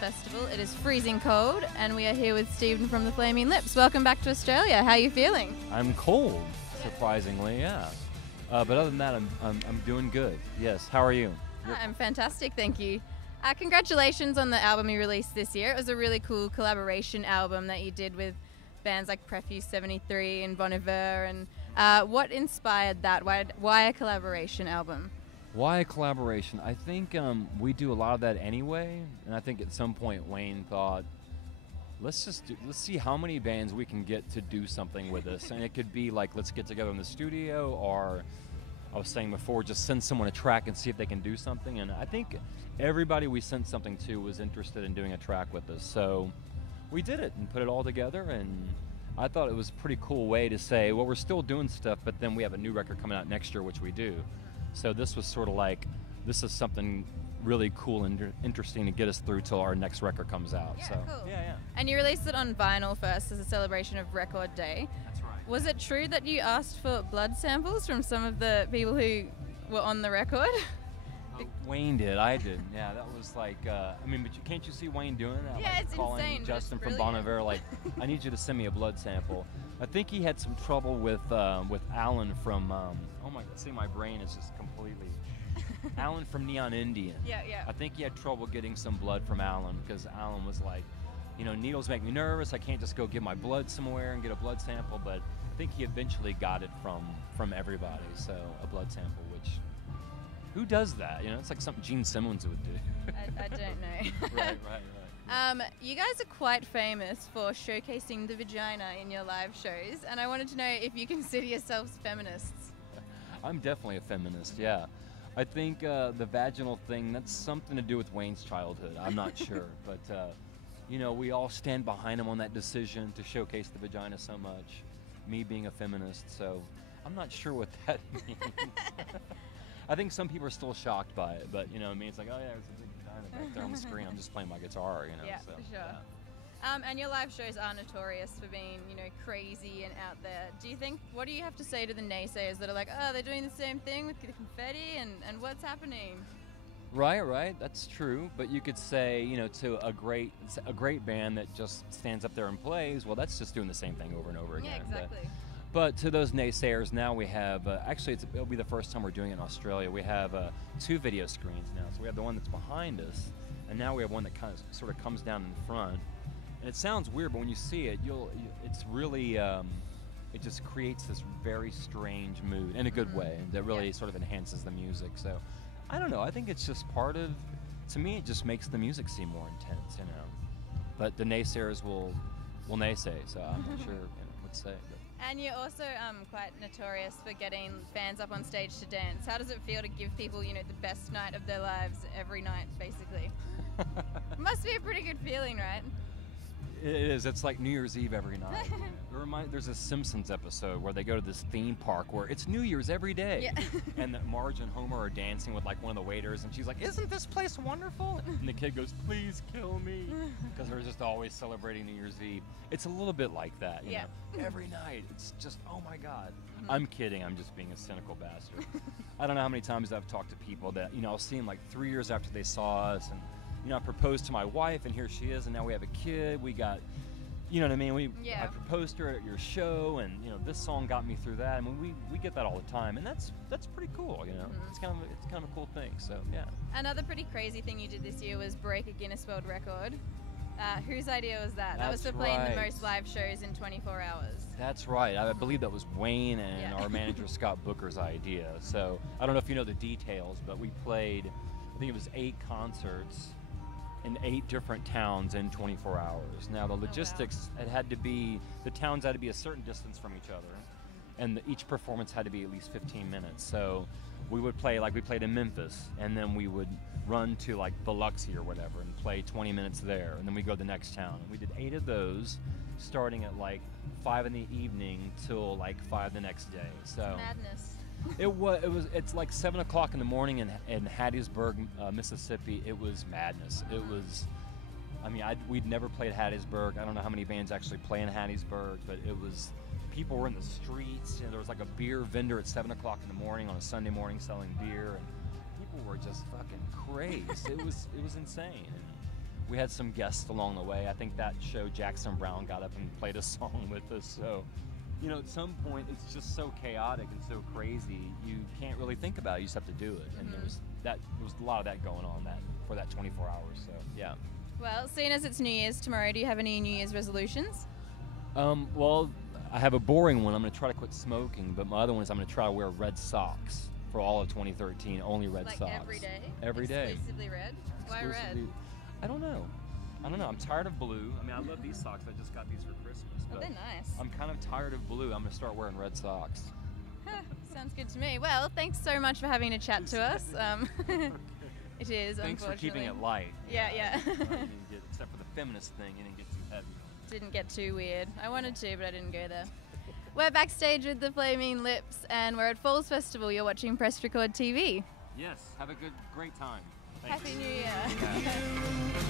Festival. It is freezing cold, and we are here with Stephen from the Flaming Lips. Welcome back to Australia. How are you feeling? I'm cold, surprisingly, yeah. But other than that, I'm doing good. Yes. How are you? I'm fantastic, thank you. Congratulations on the album you released this year. It was a really cool collaboration album that you did with bands like Prefuse 73 and Bon Iver. And what inspired that? Why a collaboration album? Why a collaboration? I think we do a lot of that anyway, and I think at some point Wayne thought, let's see how many bands we can get to do something with us, and it could be like, let's get together in the studio, or I was saying before, just send someone a track and see if they can do something. And I think everybody we sent something to was interested in doing a track with us, so we did it and put it all together. And I thought it was a pretty cool way to say, well, we're still doing stuff, but then we have a new record coming out next year, which we do. So this was sort of like, this is something really cool and interesting to get us through till our next record comes out. Yeah, so cool. yeah. And you released it on vinyl first as a celebration of Record Day. That's right. Was it true that you asked for blood samples from some of the people who were on the record? Wayne did, I didn't. Yeah, that was like, I mean, but can't you see Wayne doing that? Yeah, like it's calling insane. Justin from Bon Iver, like, I need you to send me a blood sample. I think he had some trouble with Alan from, oh my God, see, my brain is just completely, Alan from Neon Indian. Yeah. I think he had trouble getting some blood from Alan, because Alan was like, you know, needles make me nervous, I can't just go give my blood somewhere and get a blood sample, but I think he eventually got it from everybody, so a blood sample, which, who does that? You know, it's like something Gene Simmons would do. I don't know. Right. You guys are quite famous for showcasing the vagina in your live shows, and I wanted to know if you consider yourselves feminists. I'm definitely a feminist, yeah. I think the vaginal thing, that's something to do with Wayne's childhood. I'm not sure, but you know, we all stand behind him on that decision to showcase the vagina so much. Me being a feminist, so I'm not sure what that means. I think some people are still shocked by it, but you know, I mean, it's like, oh yeah, there's a big vagina back there on the screen. I'm just playing my guitar, you know. Yeah, so, for sure. Yeah. And your live shows are notorious for being, you know, crazy and out there. What do you have to say to the naysayers that are like, oh, they're doing the same thing with the confetti, and what's happening? Right. That's true. But you could say, you know, to a great band that just stands up there and plays, well, that's just doing the same thing over and over again. Yeah, exactly. But to those naysayers, now we have, actually it'll be the first time we're doing it in Australia, we have 2 video screens now. So we have the one that's behind us, and now we have one that kind of sort of comes down in front. And it sounds weird, but when you see it, it's really, it just creates this very strange mood in a good way that really sort of enhances the music. So I don't know, I think it's just part of, to me, it just makes the music seem more intense, you know. But the naysayers will naysay, so I'm not sure what to say. But. And you're also quite notorious for getting fans up on stage to dance. How does it feel to give people, you know, the best night of their lives every night, basically? It must be a pretty good feeling, right? It is. It's like New Year's Eve every night. There's a Simpsons episode where they go to this theme park where it's New Year's every day. Yeah. And that Marge and Homer are dancing with like one of the waiters, and she's like, "Isn't this place wonderful?" And the kid goes, "Please kill me," because they're just always celebrating New Year's Eve. It's a little bit like that, you know. Every night, it's just, oh my God. I'm kidding. I'm just being a cynical bastard. I don't know how many times I've talked to people that, you know, I'll see them like 3 years after they saw us, and you know, I proposed to my wife, and here she is, and now we have a kid. We got, you know what I mean? I proposed to her at your show, and you know, this song got me through that. I mean, we get that all the time, and that's pretty cool. You know, it's kind of a cool thing. So yeah. Another pretty crazy thing you did this year was break a Guinness World Record. Whose idea was that? That was for playing the most live shows in 24 hours. That's right. I believe that was Wayne and our manager Scott Booker's idea. So I don't know if you know the details, but we played, I think it was 8 concerts in 8 different towns in 24 hours. Now the logistics, the towns had to be a certain distance from each other, and each performance had to be at least 15 minutes. So we would play, like we played in Memphis, and then we would run to like Biloxi or whatever and play 20 minutes there, and then we go to the next town. And we did 8 of those, starting at like 5 in the evening till like 5 the next day. So madness. It's like 7 o'clock in the morning in Hattiesburg, Mississippi. It was madness. It was. I mean, we'd never played Hattiesburg. I don't know how many bands actually play in Hattiesburg, but it was. People were in the streets, and there was like a beer vendor at 7 o'clock in the morning on a Sunday morning selling beer, and people were just fucking crazed. It was insane. And we had some guests along the way. I think that show Jackson Brown got up and played a song with us. So, you know, at some point it's just so chaotic and so crazy. You can't really think about it. You just have to do it. And there was a lot of that going on for that 24 hours. So yeah. Well, seeing as it's New Year's tomorrow, do you have any New Year's resolutions? Well, I have a boring one. I'm going to try to quit smoking, but my other one is I'm going to try to wear red socks for all of 2013. Only red socks. Like every day? Every day. Exclusively red? Why red? I don't know. I'm tired of blue. I mean, I love these socks. I just got these for Christmas. Oh, they're nice. I'm kind of tired of blue. I'm going to start wearing red socks. Sounds good to me. Well, thanks so much for having a chat to us. It is, Thanks for keeping it light. Yeah. Except for the feminist thing, you didn't get too heavy. Didn't get too weird. I wanted to, but I didn't go there. We're backstage with the Flaming Lips, and we're at Falls Festival. You're watching Press Record TV. Yes, have a great time. Happy New Year.